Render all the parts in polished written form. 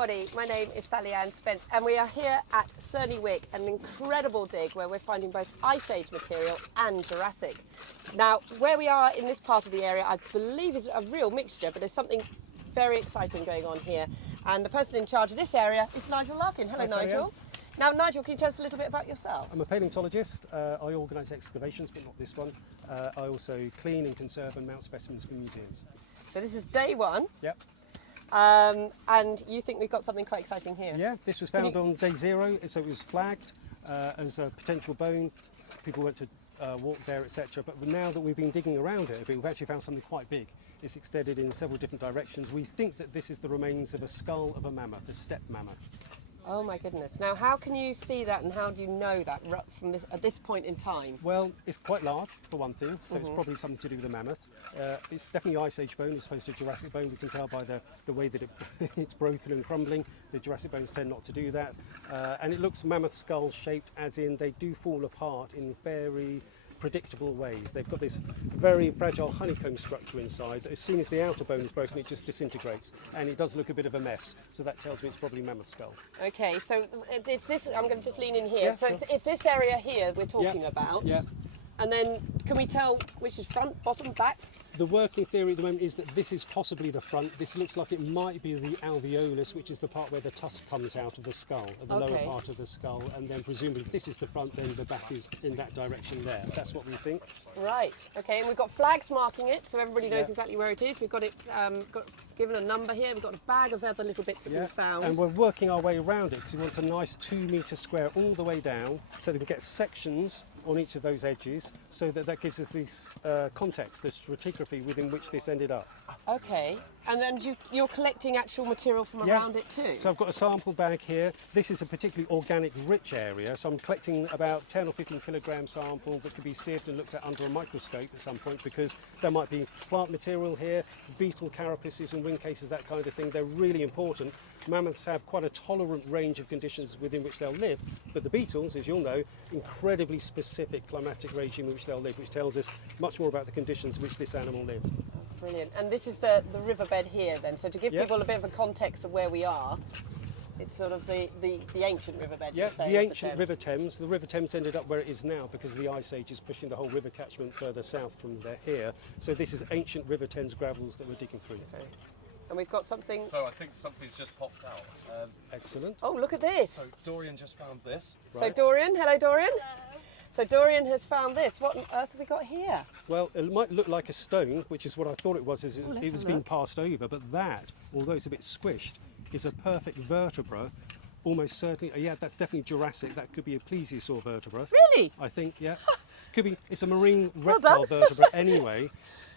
everybody, my name is Sally-Ann Spence and we are here at Cerney Wick, an incredible dig where we're finding both Ice Age material and Jurassic. Now, where we are in this part of the area, I believe is a real mixture, but there's something very exciting going on here. And the person in charge of this area is Nigel Larkin. Hello, Nigel. Now, Nigel, can you tell us a little bit about yourself? I'm a paleontologist. I organise excavations, but not this one. I also clean and conserve and mount specimens for museums. So this is day one. Yep. And you think we've got something quite exciting here? Yeah, this was found on day 0, so it was flagged as a potential bone. People went to walk there, etc. But now that we've been digging around it, we've actually found something quite big. It's extended in several different directions. We think that this is the remains of a skull of a mammoth, a steppe mammoth. Oh my goodness. Now, how can you see that and how do you know that from at this point in time? Well, it's quite large, for one thing, so it's probably something to do with the mammoth. It's definitely Ice Age bone as opposed to Jurassic bone. We can tell by the way that it's broken and crumbling. The Jurassic bones tend not to do that. And it looks mammoth skull shaped, as in they do fall apart in very predictable ways. They've got this very fragile honeycomb structure inside that as soon as the outer bone is broken, it just disintegrates, and it does look a bit of a mess. So that tells me it's probably mammoth skull. Okay, so it's this, I'm going to just lean in here. Yeah, so sure. it's this area here we're talking about. Yeah. And then can we tell which is front, bottom, back? The working theory at the moment is that this is possibly the front. This looks like it might be the alveolus, which is the part where the tusk comes out of the skull, the lower part of the skull, and then presumably if this is the front, then the back is in that direction there. That's what we think. Right, okay, and we've got flags marking it, so everybody knows exactly where it is. We've got it given a number here. We've got a bag of other little bits that we've found. And we're working our way around it because we want a nice 2 metre square all the way down, so that we get sections on each of those edges, so that gives us this context, the stratigraphy within which this ended up. Okay, and then you're collecting actual material from around it too? So I've got a sample bag here. This is a particularly organic rich area, so I'm collecting about 10 or 15 kilogram sample that could be sieved and looked at under a microscope at some point, because there might be plant material here, beetle carapaces and wing cases, that kind of thing. They're really important. Mammoths have quite a tolerant range of conditions within which they'll live, but the beetles, as you'll know, incredibly specific climatic regime in which they'll live, which tells us much more about the conditions in which this animal lived. Brilliant. And this is the riverbed here then, so to give people a bit of a context of where we are, it's sort of the ancient riverbed. Yeah, the ancient River Thames. The River Thames ended up where it is now because the Ice Age is pushing the whole river catchment further south from here. So this is ancient River Thames gravels that we're digging through. Okay. And we've got something. So I think something's just popped out. Excellent. Oh, look at this. So Dorian just found this. Right. So Dorian, hello Dorian. Hello. So Dorian has found this. What on earth have we got here? Well, it might look like a stone, which is what I thought it was, as it was being passed over, but that, although it's a bit squished, is a perfect vertebra. Almost certainly, yeah, that's definitely Jurassic. That could be a plesiosaur vertebra. Really? I think, yeah. Could be. It's a marine reptile vertebra anyway.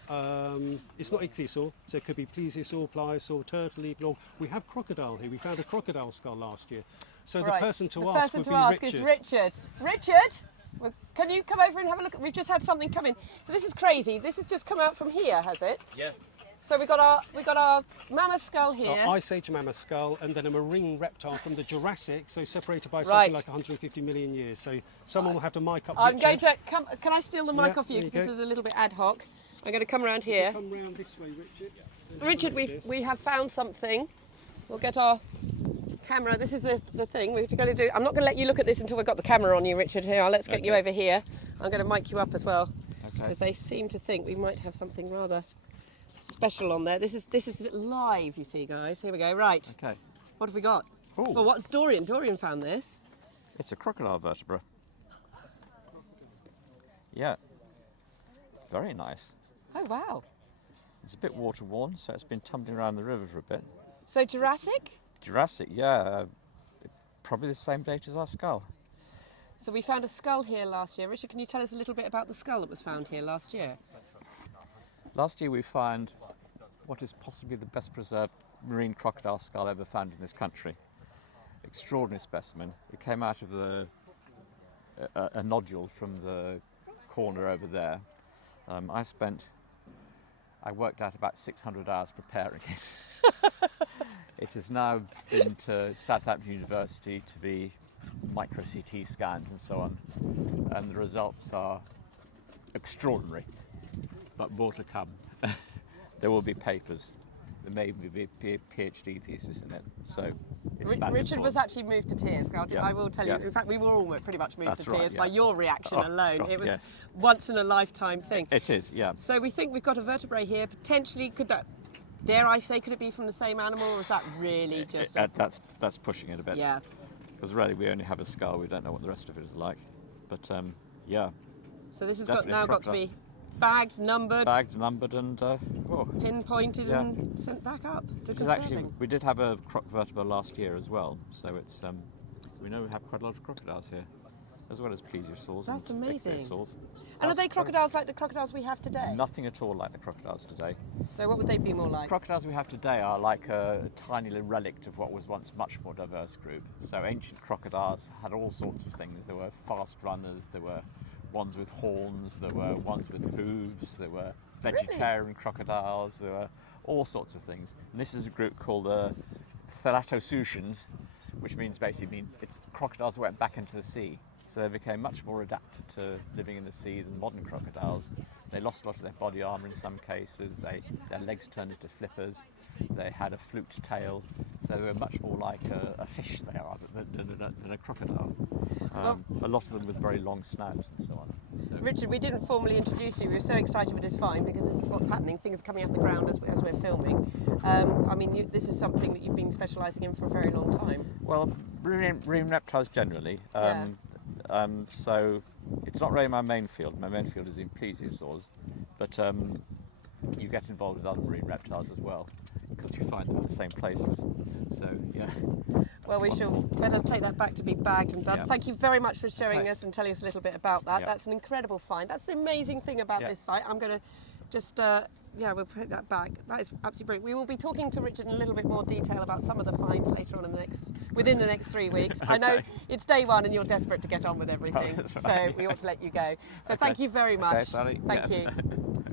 It's not ichthyosaur, so it could be plesiosaur, pliosaur, turtle, we have crocodile here. We found a crocodile skull last year. So the person to ask would be Richard. Is Richard. Richard, can you come over and have a look? We've just had something come in. So this is crazy. This has just come out from here, has it? Yeah. So we got our mammoth skull here. Our Ice Age mammoth skull, and then a marine reptile from the Jurassic, so separated by something like 150 million years. So someone will have to mic up Richard. I'm going to come. Can I steal the mic off you? Because this is a little bit ad hoc. I'm going to come around here. Come round this way, Richard, Richard. we have found something. We'll get our camera. This is the thing we're going to do. I'm not going to let you look at this until we've got the camera on you, Richard. Here, let's get you over here. I'm going to mic you up as well, because they seem to think we might have something rather special on there. This is live, you see, guys. Here we go. Right. Okay. What have we got? Ooh. Well, what's Dorian? Dorian found this. It's a crocodile vertebra. Yeah. Very nice. Oh, wow. It's a bit water worn, so it's been tumbling around the river for a bit. So Jurassic? Jurassic, yeah. Probably the same date as our skull. So we found a skull here last year. Richard, can you tell us a little bit about the skull that was found here last year? Last year we found what is possibly the best preserved marine crocodile skull ever found in this country. Extraordinary specimen. It came out of a nodule from the corner over there. I worked out about 600 hours preparing it. It has now been to Southampton University to be micro-CT scanned and so on, and the results are extraordinary, but more to come. There will be papers there may be a PhD thesis in it. So it's Richard was actually moved to tears. Yeah. I will tell you. Yeah. In fact, we were all pretty much moved That's to right, tears yeah. by your reaction Oh, alone. God, It was yes. once in a lifetime thing. It is, yeah. So we think we've got a vertebrae here. Potentially, dare I say, could it be from the same animal, or is that really just? That's pushing it a bit. Yeah. Because really, we only have a skull. We don't know what the rest of it is like. But yeah, So this has Definitely now got to crocodile. be bagged, numbered, bagged, numbered, and pinpointed, Yeah. and sent back up to which is actually conserving. we did have a croc vertebra last year as well. So it's we know we have quite a lot of crocodiles here, as well as plesiosaurs. That's and amazing. ichthyosaurs. And are That's they crocodiles like the crocodiles we have today? Nothing at all like the crocodiles today. So what would they be more like? Crocodiles we have today are like a tiny little relict of what was once a much more diverse group. So ancient crocodiles had all sorts of things. There were fast runners, there were ones with horns, there were ones with hooves, there were vegetarian crocodiles, there were all sorts of things. And this is a group called the Thalattosuchians, which basically it's crocodiles that went back into the sea. So they became much more adapted to living in the sea than modern crocodiles. They lost a lot of their body armour in some cases. Their legs turned into flippers. They had a fluked tail. So they were much more like a fish they are than a crocodile. A lot of them with very long snouts and so on. So, Richard, we didn't formally introduce you. We were so excited with this find because this is what's happening. Things are coming out the ground as we're filming. This is something that you've been specialising in for a very long time. well, marine reptiles generally. Yeah. So it's not really my main field. My main field is in plesiosaurs, but you get involved with other marine reptiles as well because you find them in the same places. So yeah. Well, we shall better take that back to be bagged and done. Yeah. Thank you very much for showing Okay. us and telling us a little bit about that. Yeah. That's an incredible find. That's the amazing thing about Yeah. this site. I'm going to just, we'll put that back. That is absolutely brilliant. We will be talking to Richard in a little bit more detail about some of the finds later on within the next 3 weeks. I know it's day one and you're desperate to get on with everything, That's so right, we yeah. ought to let you go. So Okay. thank you very much. Okay, Sally. Thank Yeah. you.